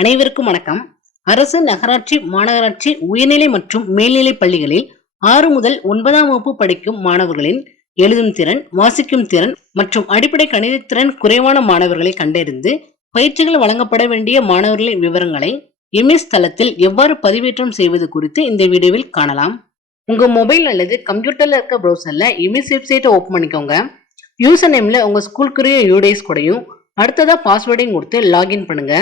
அனைவருக்கும் வணக்கம். அரசு, நகராட்சி, மாநகராட்சி, உயர்நிலை மற்றும் மேல்நிலை பள்ளிகளில் 6 முதல் 9ஆம் வகுப்பு படிக்கும் மாணவர்களின் எழுதும் திறன், வாசிக்கும் திறன் மற்றும் அடிப்படை கணித திறன் குறைவான மாணவர்களை கண்டறிந்து பயிற்சிகள் வழங்கப்பட வேண்டிய மாணவர்களின் விவரங்களை எம்எஸ் தளத்தில் எவ்வாறு பதிவேற்றம் செய்வது குறித்து இந்த வீடியோவில் காணலாம். உங்க மொபைல் அல்லது கம்ப்யூட்டர்ல இருக்க ப்ரௌசர்ல எம்எஸ் வெப்சைட்டை ஓபன் பண்ணிக்கோங்க. யூசர் நேம்ல உங்க ஸ்கூலுக்குரிய யூடிஐஸ் கூடயும் அடுத்ததா பாஸ்வேர்டையும் கொடுத்து லாகின் பண்ணுங்க.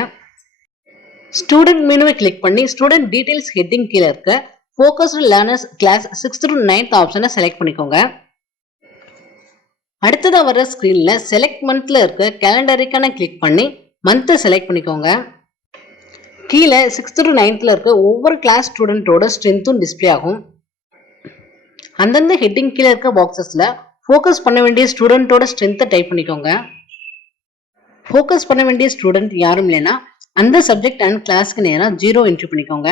ஸ்டூடெண்ட் மெனுவை கிளிக் பண்ணி ஸ்டூடெண்ட் டீடைல்ஸ் ஹெட்டிங் கீழே இருக்க focused learners class 6th to 9th ஆப்ஷனை செலக்ட் பண்ணிக்கோங்க. அடுத்ததா வர ஸ்கிரீன்ல செலக்ட் மந்த்ல இருக்க கேலண்டருக்கான கிளிக் பண்ணி மந்த்தை செலக்ட் பண்ணிக்கோங்க. கீழே 6th to 9th இருக்க ஒவ்வொரு கிளாஸ் ஸ்டூடெண்டோட ஸ்ட்ரென்த்தும் டிஸ்பிளே ஆகும். அந்தந்த ஹெட்டிங் கீழே இருக்க பாக்ஸஸ்ல ஃபோக்கஸ் பண்ண வேண்டிய ஸ்டூடெண்டோட ஸ்ட்ரென்த்தை டைப் பண்ணிக்கோங்க. ஃபோக்கஸ் பண்ண வேண்டிய ஸ்டூடெண்ட் யாரும் இல்லைன்னா அந்த சப்ஜெக்ட் அண்ட் கிளாஸ்க்கு நேராக 0 என்ட்ரி பண்ணிக்கோங்க.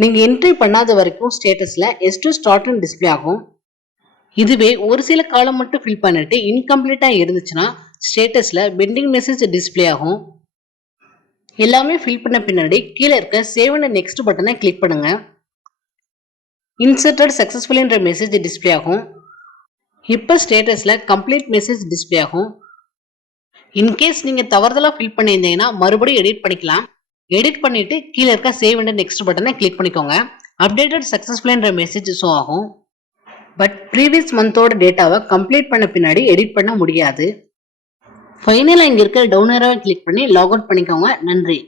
நீங்க என்ட்ரி பண்ணாத வரைக்கும் ஸ்டேட்டஸ்ல S2 ஸ்டார்ட்னு டிஸ்பிளே ஆகும். இதுவே ஒரு சில காலம் மட்டும் ஃபில் பண்ணிட்டு இன்கம்ப்ளீட்டா இருந்துச்சுன்னா ஸ்டேட்டஸ்ல பெண்டிங் மெசேஜ் டிஸ்பிளே ஆகும். எல்லாமே ஃபில் பண்ண பின்னாடி கீழே இருக்க சேவ் அண்ட் நெக்ஸ்ட் பட்டனை கிளிக் பண்ணுங்க. இன்சர்டட் சக்சஸ்ஃபுல்ன்ற மெசேஜ் டிஸ்பிளே ஆகும். இப்போ ஸ்டேட்டஸ்ல கம்ப்ளீட் மெசேஜ் டிஸ்பிளே ஆகும். இன்கேஸ் நீங்க தவறுதலா ஃபில் பண்ணியிருந்தீங்கன்னா மறுபடியும் எடிட் பண்ணிக்கலாம். எடிட் பண்ணிட்டு கீழே இருக்க சேவ் அண்ட் நெக்ஸ்ட் பட்டனை கிளிக் பண்ணிக்கோங்க. அப்டேட்டட் சக்சஸ்ஃபுல்ன்ற மெசேஜ் ஷோ ஆகும். பட் ப்ரீவியஸ் மந்தோட டேட்டாவை கம்ப்ளீட் பண்ண பின்னாடி எடிட் பண்ண முடியாது. ஃபைனலா இங்க இருக்க டவுன் ஏரோவை கிளிக் பண்ணி லாக் அவுட் பண்ணிக்கோங்க. நன்றி.